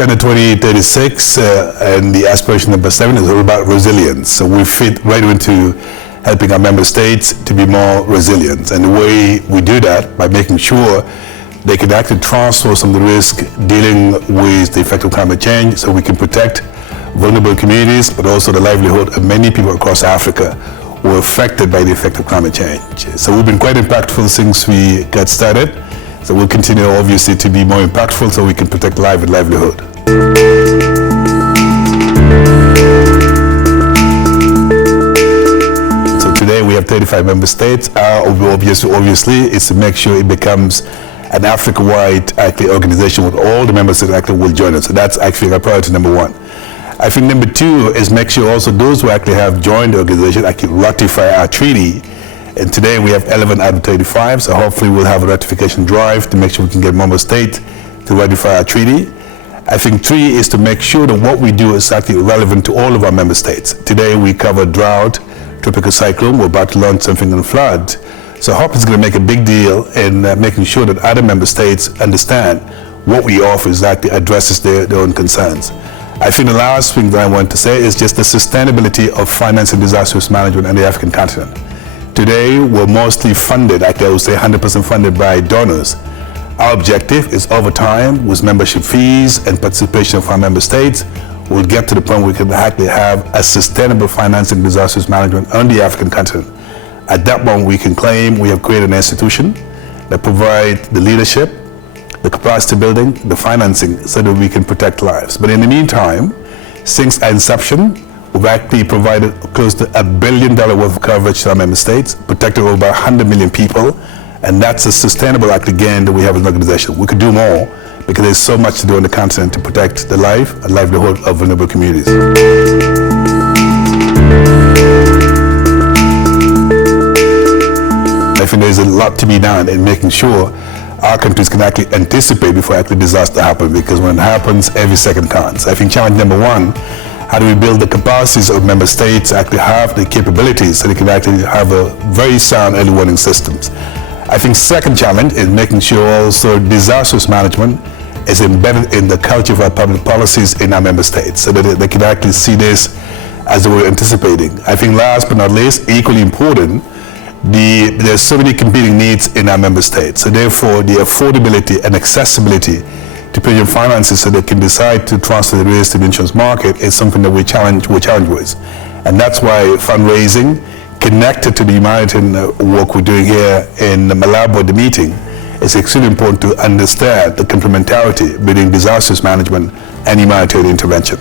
Agenda 2036 and the aspiration number 7 is all about resilience. So we fit right into helping our member states to be more resilient. And the way we do that by making sure they can actually transfer some of the risk dealing with the effect of climate change so we can protect vulnerable communities, but also the livelihood of many people across Africa who are affected by the effect of climate change. So we've been quite impactful since we got started. So we'll continue obviously to be more impactful so we can protect life and livelihood. So today we have 35 member states. Our obviously is to make sure it becomes an Africa-wide organization with all the member states will join us. So that's actually our priority number 1. I think number 2 is make sure also those who actually have joined the organization ratify our treaty. And today we have 11 out of 35, so hopefully we'll have a ratification drive to make sure we can get member states to ratify our treaty. I think 3 is to make sure that what we do is actually relevant to all of our member states. Today we cover drought, tropical cyclone, we're about to launch something on flood. So I hope it's going to make a big deal in making sure that other member states understand what we offer exactly addresses their own concerns. I think the last thing that I want to say is just the sustainability of finance and disaster risk management on the African continent. Today, we're mostly funded, I would say 100% funded by donors. Our objective is over time, with membership fees and participation of our member states, we'll get to the point where we can actually have a sustainable finance and disaster risk management on the African continent. At that moment, we can claim we have created an institution that provides the leadership, the capacity building, the financing, so that we can protect lives. But in the meantime, since our inception, we've actually provided close to $1 billion worth of coverage to our member states, protected over 100 million people, and that's a sustainable gain that we have as an organization. We could do more because there's so much to do on the continent to protect the life and livelihood of vulnerable communities. I think there's a lot to be done in making sure our countries can actually anticipate before disaster happens, because when it happens, every second counts. I think challenge number 1, how do we build the capacities of member states to actually have the capabilities so they can actually have a very sound early warning systems. I think second challenge is making sure also disaster risk management is embedded in the culture of our public policies in our member states so that they can actually see this as they were anticipating. I think last but not least, equally important, there's so many competing needs in our member states. So therefore, the affordability and accessibility to pension finances so they can decide to transfer the risk to the insurance market is something that we're challenged with. And that's why fundraising connected to the humanitarian work we're doing here in Malabo, the meeting, is extremely important to understand the complementarity between disaster risk management and humanitarian intervention.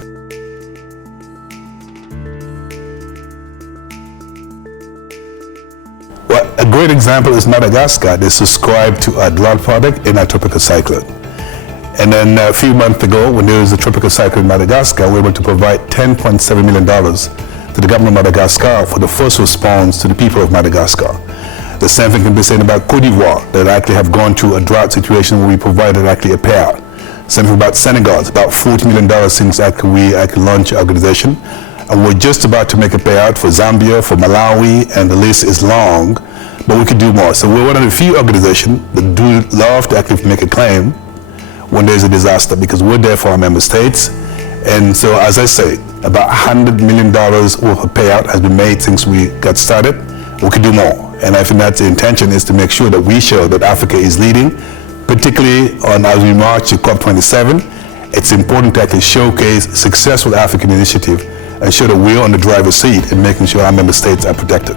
Well, a great example is Madagascar. They subscribed to a drought product in a tropical cyclone. And then a few months ago, when there was a tropical cyclone in Madagascar, we were able to provide $10.7 million to the government of Madagascar for the first response to the people of Madagascar. The same thing can be said about Cote d'Ivoire, that actually have gone through a drought situation where we provided a payout. Same thing about Senegal, it's about $40 million since we launched our organization. And we're just about to make a payout for Zambia, for Malawi, and the list is long, but we could do more. So we're one of the few organizations that do love to make a claim when there's a disaster, because we're there for our member states. And so, as I say, about $100 million worth of payout has been made since we got started. We could do more. And I think that's the intention, is to make sure that we show that Africa is leading, particularly as we march to COP27. It's important to actually showcase successful African initiative and show that we're on the driver's seat in making sure our member states are protected.